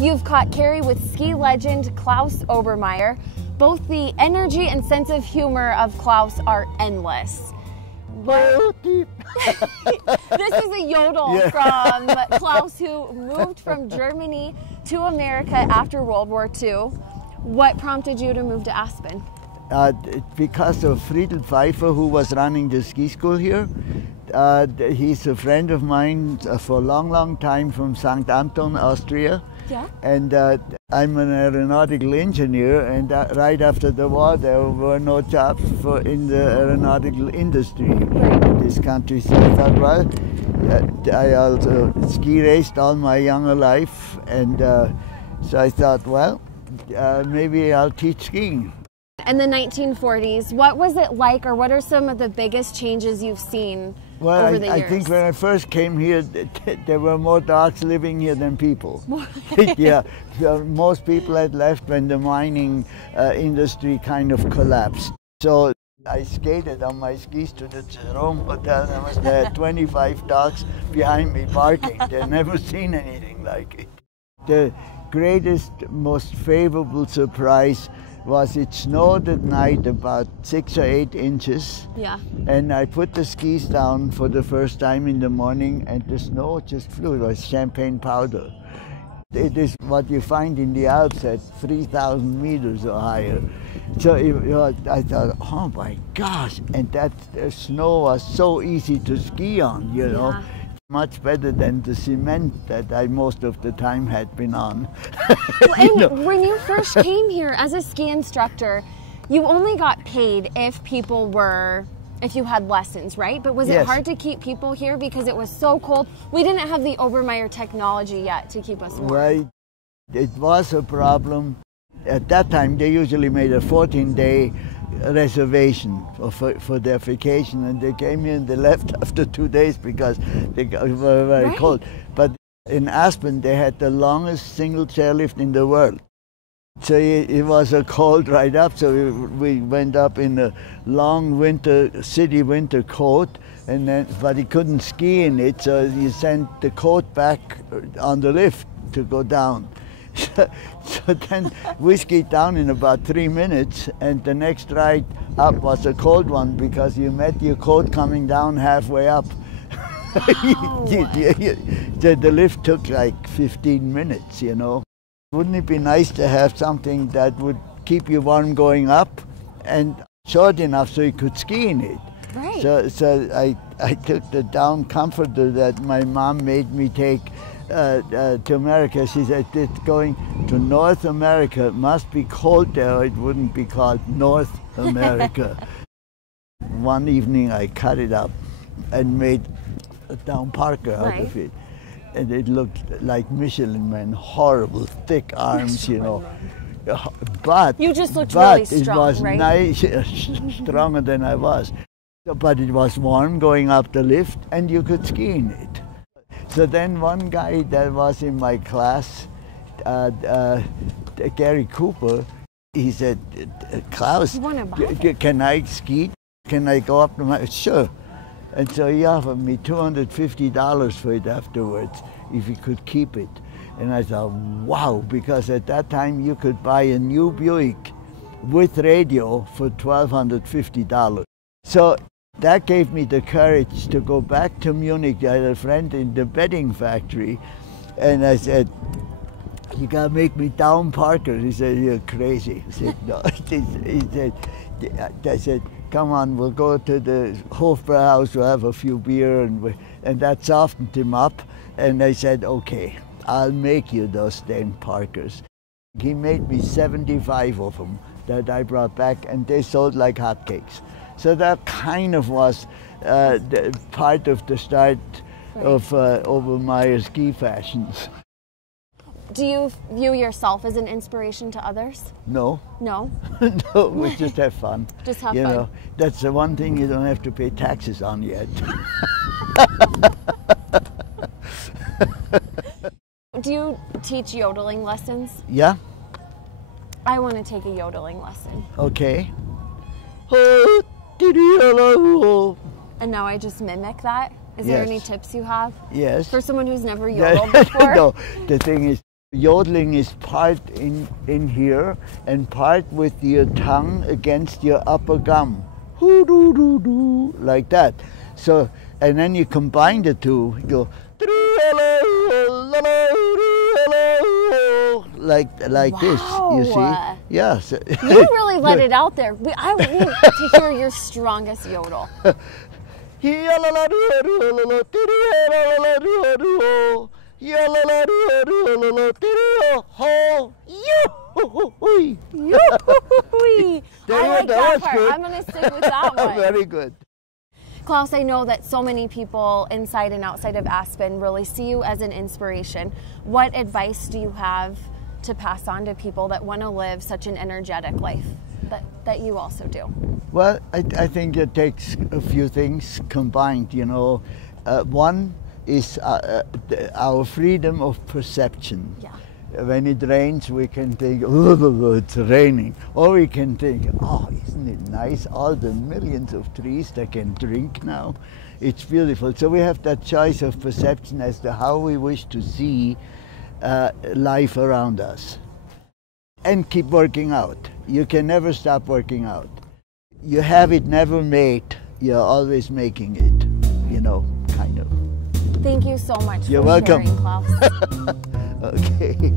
You've caught Carrie with ski legend Klaus Obermeyer. Both the energy and sense of humor of Klaus are endless. This is a yodel from Klaus, who moved from Germany to America after World War II. What prompted you to move to Aspen? Because of Friedel Pfeiffer, who was running the ski school here. He's a friend of mine for a long, long time from St. Anton, Austria. Yeah. And I'm an aeronautical engineer, and right after the war there were no jobs in the aeronautical industry in this country. So I thought, well, I also ski raced all my younger life, and so I thought, well, maybe I'll teach skiing. In the 1940s, what was it like, or what are some of the biggest changes you've seen over the years? I think when I first came here, there were more dogs living here than people. Yeah, most people had left when the mining industry kind of collapsed. So I skated on my skis to the Jerome Hotel, and there had 25 dogs behind me barking. They'd never seen anything like it. The greatest, most favorable surprise was it snowed at night about 6 or 8 inches. Yeah. And I put the skis down for the first time in the morning, and the snow just flew. It was champagne powder. It is what you find in the Alps at 3,000 meters or higher. So I thought, oh my gosh, and that snow was so easy to ski on, you know. Yeah. Much better than the cement that I most of the time had been on. And when you first came here as a ski instructor, you only got paid if you had lessons, right? But was it hard to keep people here because it was so cold? We didn't have the Obermeyer technology yet to keep us warm. Right. It was a problem. At that time, they usually made a 14-day reservation for their vacation, and they came here and they left after 2 days because they were very cold. But in Aspen, they had the longest single chairlift in the world. So it was a cold right up, so we went up in a long city winter coat, but he couldn't ski in it, so you sent the coat back on the lift to go down. So then we skied down in about 3 minutes, and the next ride up was a cold one because you met your coat coming down halfway up. Wow. The lift took like 15 minutes, you know. Wouldn't it be nice to have something that would keep you warm going up and short enough so you could ski in it? Right. So I took the down comforter that my mom made me take to America. She said, it's going to North America. It must be cold there, or it wouldn't be called North America. One evening I cut it up and made a down parker out of it. And it looked like Michelin Man, horrible, thick arms, you know. But you just looked really strong, it was right? nice, stronger than I was. But it was warm going up the lift, and you could ski in it. So then one guy that was in my class, Gary Cooper, he said, Klaus, can I ski? Can I go up to my, sure. And so he offered me $250 for it afterwards, if he could keep it. And I thought, wow, because at that time you could buy a new Buick with radio for $1,250. So that gave me the courage to go back to Munich. I had a friend in the bedding factory, and I said, you gotta make me down Parker. He said, you're crazy. I said, no. I said, come on, we'll go to the Hofbrauhaus, we'll have a few beer, and that softened him up. And I said, okay, I'll make you those damn Parkers. He made me 75 of them that I brought back, and they sold like hotcakes. So that kind of was part of the start of Obermeyer ski fashions. Do you view yourself as an inspiration to others? No. No? No, we just have fun. Just have fun. Know, that's the one thing you don't have to pay taxes on yet. Do you teach yodeling lessons? Yeah. I want to take a yodeling lesson. Okay. And now I just mimic that? Is there any tips you have? Yes. For someone who's never yodeled before? No, the thing is, Yodeling is part in here and part with your tongue against your upper gum. Hoo doo doo doo, like that. So, and then you combine the two, you go like Wow. this, you see? Yes. You really let it out there. I need to hear your strongest yodel. Yoo-hoo-wee. I like that part. Good. I'm going to stick with that one. Very good. Klaus, I know that so many people inside and outside of Aspen really see you as an inspiration. What advice do you have to pass on to people that want to live such an energetic life that you also do? Well, I think it takes a few things combined, you know. One is our freedom of perception. Yeah. When it rains, we can think, oh, it's raining. Or we can think, oh, isn't it nice? All the millions of trees that can drink now. It's beautiful. So we have that choice of perception as to how we wish to see life around us. And keep working out. You can never stop working out. You have it never made, you're always making it, you know, kind of. Thank you so much You're for welcome. sharing, Klaus. Okay.